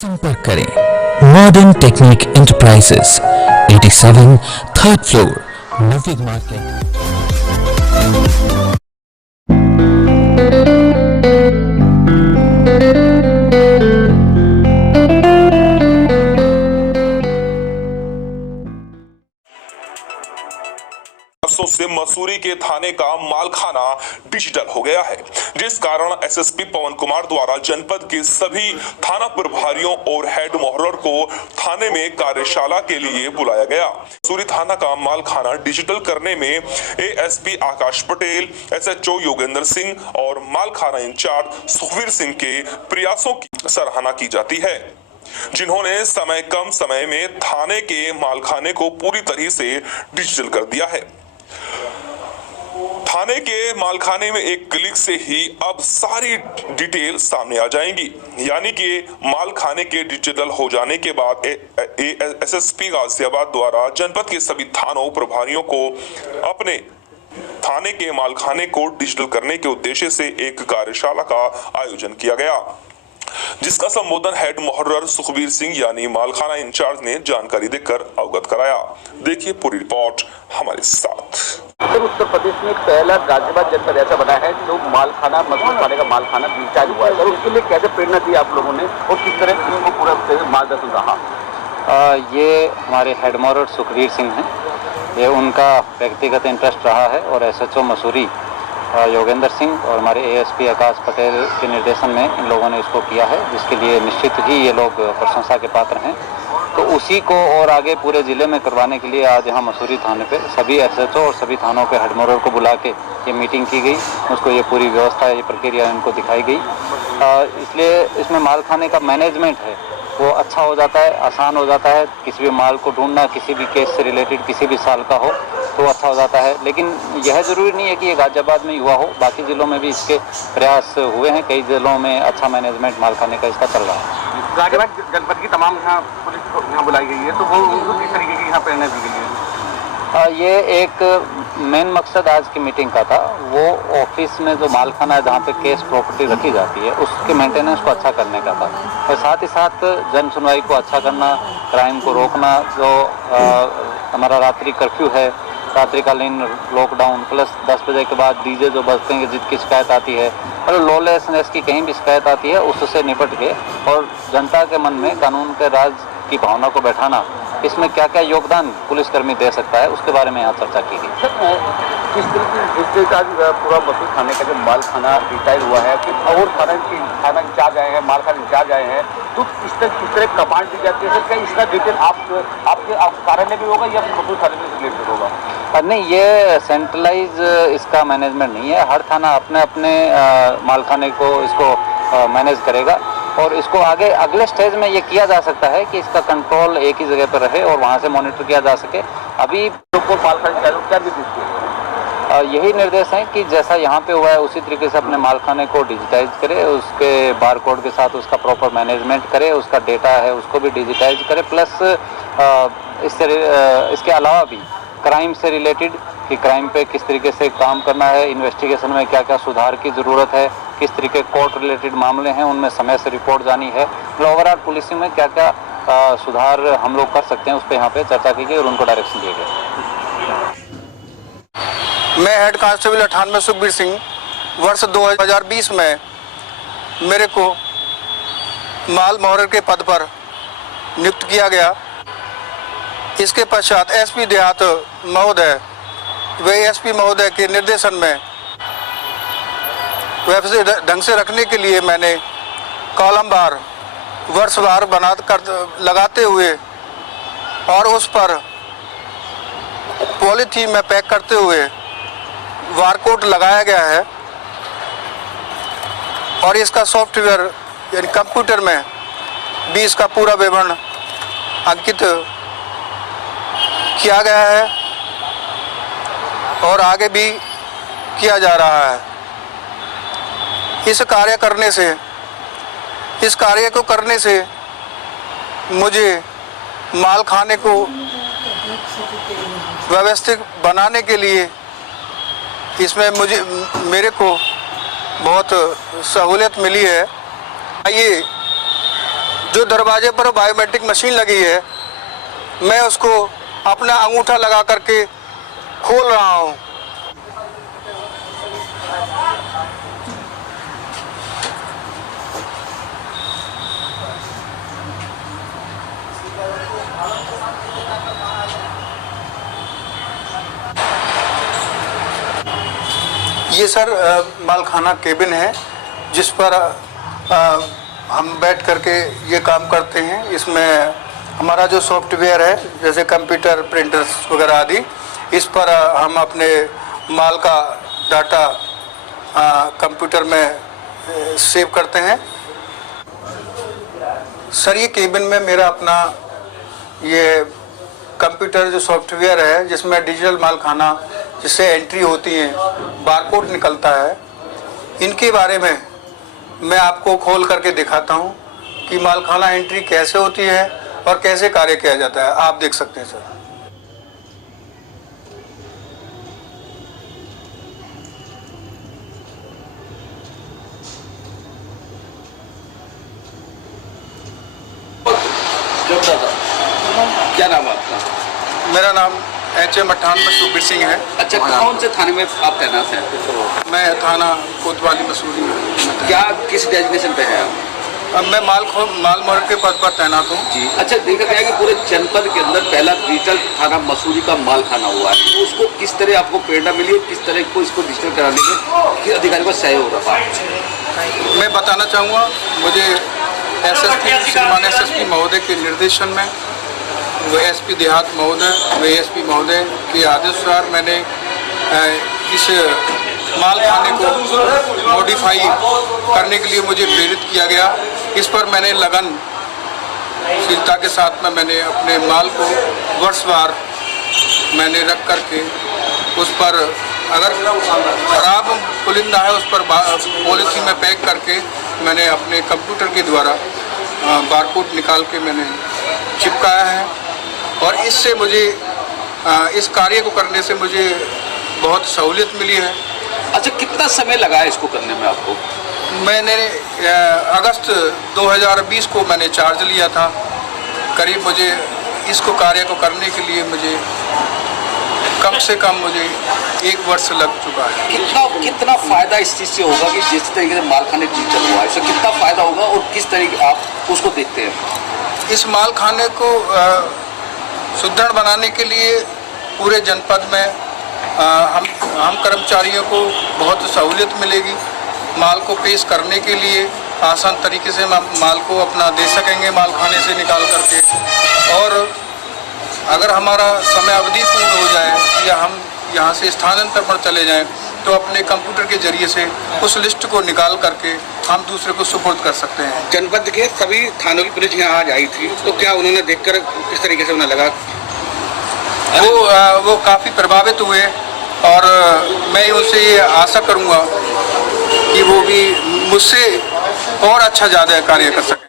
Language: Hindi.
संपर्क करें modern technique enterprises 87 third floor Naveed market. से मसूरी के थाने का मालखाना डिजिटल हो गया है, जिस कारण एसएसपी पवन कुमार द्वारा जनपद के सभी थाना प्रभारियों और हेड मोहर्रर को थाने में कार्यशाला के लिए बुलाया गया। मसूरी थाना का मालखाना डिजिटल करने में एएसपी आकाश पटेल, एसएचओ योगेंद्र सिंह और मालखाना इंचार्ज सुखवीर सिंह के प्रयासों की सराहना की जाती है, जिन्होंने कम समय में थाने के मालखाने को पूरी तरह से डिजिटल कर दिया है। थाने के मालखाने में एक क्लिक से ही अब सारी डिटेल सामने आ जाएंगी, यानी कि मालखाने के डिजिटल हो जाने के बाद एसएसपी गाजियाबाद द्वारा जनपद के सभी थानों प्रभारियों को अपने थाने के मालखाने को डिजिटल करने के उद्देश्य से एक कार्यशाला का आयोजन किया गया, जिसका संबोधन हेड मोहर्रर सुखवीर सिंह यानी मालखाना इंचार्ज ने जानकारी देकर अवगत कराया। देखिए पूरी रिपोर्ट हमारे साथ। उत्तर प्रदेश में पहला गाजियाबाद जनपद ऐसा बना है जो मालखाना मसूरी थाने का मालखाना डिजिटाइज हुआ है, और उसके लिए कैसे प्रेरणा दी आप लोगों ने और किस तरह इसको पूरा मार्गदर्शन रहा? ये हमारे हेड मोहर्रर सुखवीर सिंह हैं, ये उनका व्यक्तिगत इंटरेस्ट रहा है, और एसएचओ मसूरी योगेंद्र सिंह और हमारे एएसपी आकाश पटेल के निर्देशन में इन लोगों ने इसको किया है, जिसके लिए निश्चित ही ये लोग प्रशंसा के पात्र हैं। तो उसी को और आगे पूरे ज़िले में करवाने के लिए आज यहाँ मसूरी थाने पे सभी एसएचओ और सभी थानों के हेड मोहर्रर को बुला के ये मीटिंग की गई, उसको ये पूरी व्यवस्था, ये प्रक्रिया इनको दिखाई गई। इसलिए इसमें मालखाने का मैनेजमेंट है वो अच्छा हो जाता है, आसान हो जाता है। किसी भी माल को ढूंढना किसी भी केस से रिलेटेड किसी भी साल का हो तो अच्छा हो जाता है, लेकिन यह ज़रूरी नहीं है कि ये गाजियाबाद में ही हुआ हो, बाकी ज़िलों में भी इसके प्रयास हुए हैं। कई ज़िलों में अच्छा मैनेजमेंट मालखाने का इसका चल रहा है। गाजियाबाद जनपद की तमाम यहाँ पुलिस को यहाँ बुलाई गई है, तो वो उनको किस तरीके की यहाँ प्रेरणा दी गई है? ये एक मेन मकसद आज की मीटिंग का था, वो ऑफिस में जो मालखाना है जहाँ पे केस प्रॉपर्टी रखी जाती है उसके मेंटेनेंस को अच्छा करने का था, और साथ ही साथ जन सुनवाई को अच्छा करना, क्राइम को रोकना। जो हमारा रात्रि कर्फ्यू है, रात्रिकालीन लॉकडाउन, प्लस 10 बजे के बाद डीजे जो बजते हैं जिसकी शिकायत आती है, और लॉलेसनेस की कहीं भी शिकायत आती है, उससे निपट के और जनता के मन में कानून के राज की भावना को बैठाना, इसमें क्या क्या योगदान पुलिसकर्मी दे सकता है उसके बारे में यहाँ चर्चा की गई। किस तरीके का पूरा मसूरी थाने का जो मालखाना डिजिटाइज हुआ है कि और थाना इंचार्ज आए हैं, मालखाना इंचार्ज आए हैं, तो किस तरह कमांड दी जाती है? क्या इसका डिटेल आपके कार्यालय में होगा या मसूरी थाने में रिलेटेड होगा? नहीं, ये सेंट्रलाइज इसका मैनेजमेंट नहीं है। हर थाना अपने अपने मालखाने को इसको मैनेज करेगा, और इसको आगे अगले स्टेज में ये किया जा सकता है कि इसका कंट्रोल एक ही जगह पर रहे और वहाँ से मॉनिटर किया जा सके। अभी को मालखाना क्या निर्देश यही निर्देश है कि जैसा यहाँ पे हुआ है उसी तरीके से अपने मालखाने को डिजिटाइज करे, उसके बार कोड के साथ उसका प्रॉपर मैनेजमेंट करे, उसका डेटा है उसको भी डिजिटाइज करे, प्लस इसके अलावा भी क्राइम से रिलेटेड कि क्राइम पे किस तरीके से काम करना है, इन्वेस्टिगेशन में क्या क्या सुधार की ज़रूरत है, किस तरीके कोर्ट रिलेटेड मामले हैं उनमें समय से रिपोर्ट जानी है, ओवरऑल पुलिसिंग में क्या क्या सुधार हम लोग कर सकते हैं उस पर यहाँ पे चर्चा की गई और उनको डायरेक्शन दिए गए। मैं हेड कांस्टेबल 98 सुखबीर सिंह, वर्ष 2020 में मेरे को माल मोहर्रर के पद पर नियुक्त किया गया। इसके पश्चात एसपी देहात महोदय व एसपी महोदय के निर्देशन में व्यवस्थित ढंग से रखने के लिए मैंने कॉलमवार वर्षवार बना कर लगाते हुए और उस पर पॉलीथीन में पैक करते हुए बारकोड लगाया गया है, और इसका सॉफ्टवेयर यानी कंप्यूटर में भी इसका पूरा विवरण अंकित किया गया है और आगे भी किया जा रहा है। इस कार्य को करने से मुझे मालखाने को व्यवस्थित बनाने के लिए इसमें मेरे को बहुत सहूलियत मिली है। ये जो दरवाजे पर बायोमेट्रिक मशीन लगी है, मैं उसको अपना अंगूठा लगा करके खोल रहा हूँ। ये सर मालखाना केबिन है जिस पर हम बैठ करके ये काम करते हैं। इसमें हमारा जो सॉफ्टवेयर है, जैसे कंप्यूटर, प्रिंटर्स वगैरह आदि, इस पर हम अपने माल का डाटा कंप्यूटर में सेव करते हैं। सर ये केबिन में मेरा अपना ये कंप्यूटर जो सॉफ्टवेयर है, जिसमें डिजिटल मालखाना जिससे एंट्री होती है, बारकोड निकलता है, इनके बारे में मैं आपको खोल करके दिखाता हूं कि मालखाना एंट्री कैसे होती है और कैसे कार्य किया जाता है। आप देख सकते हैं सर। क्या नाम है आपका? मेरा नाम HM 98 सुखबीर सिंह है। अच्छा, कौन से थाने में आप तैनात हैं? मैं थाना कोतवाली मसूरी में। क्या किस डेजिग्नेशन पे है आप? अब मैं माल मोहर के पद पर तैनात हूँ जी। अच्छा, देखा गया कि पूरे जनपद के अंदर पहला डिजिटल थाना मसूरी का माल खाना हुआ है, तो उसको किस तरह आपको प्रेरणा मिली और किस तरह को इसको डिजिटल कराने में किस अधिकारी का सहयोग रहा? मैं बताना चाहूँगा, मुझे SSP महोदय के निर्देशन में, वो SP देहात महोदय, व ASP महोदय के आदेशानुसार मैंने इस माल खाने को मॉडिफाई करने के लिए मुझे प्रेरित किया गया। इस पर मैंने लगनशीलता के साथ में मैंने अपने माल को वर्षवार मैंने रख करके उस पर अगर खराब पुलिंदा है उस पर पॉलिथीन में पैक करके मैंने अपने कंप्यूटर के द्वारा बारकोड निकाल के मैंने चिपकाया है। और इससे मुझे इस कार्य को करने से मुझे बहुत सहूलियत मिली है। अच्छा, कितना समय लगा है इसको करने में आपको? मैंने अगस्त 2020 को मैंने चार्ज लिया था। करीब मुझे इसको कार्य को करने के लिए मुझे कम से कम मुझे 1 वर्ष लग चुका है। कितना फायदा इस चीज़ से होगा कि जिस तरीके से मालखाने डिजिटल हुआ है, इससे कितना फायदा होगा और किस तरीके आप उसको देखते हैं? इस मालखाने को सुदृढ़ बनाने के लिए पूरे जनपद में हम कर्मचारियों को बहुत सहूलियत मिलेगी। माल को पेश करने के लिए आसान तरीके से माल को अपना दे सकेंगे मालखाने से निकाल करके। और अगर हमारा समय अवधि पूर्ण हो जाए या हम यहाँ से स्थानांतर पर चले जाएं, तो अपने कंप्यूटर के जरिए से उस लिस्ट को निकाल करके हम दूसरे को सुपुर्द कर सकते हैं। जनपद के सभी थानों की पुलिस यहाँ आज आई थी, तो क्या उन्होंने देखकर किस तरीके से उन्हें लगा? वो काफ़ी प्रभावित हुए और मैं उनसे ये आशा करूँगा कि वो भी मुझसे और अच्छा ज़्यादा कार्य कर सकें।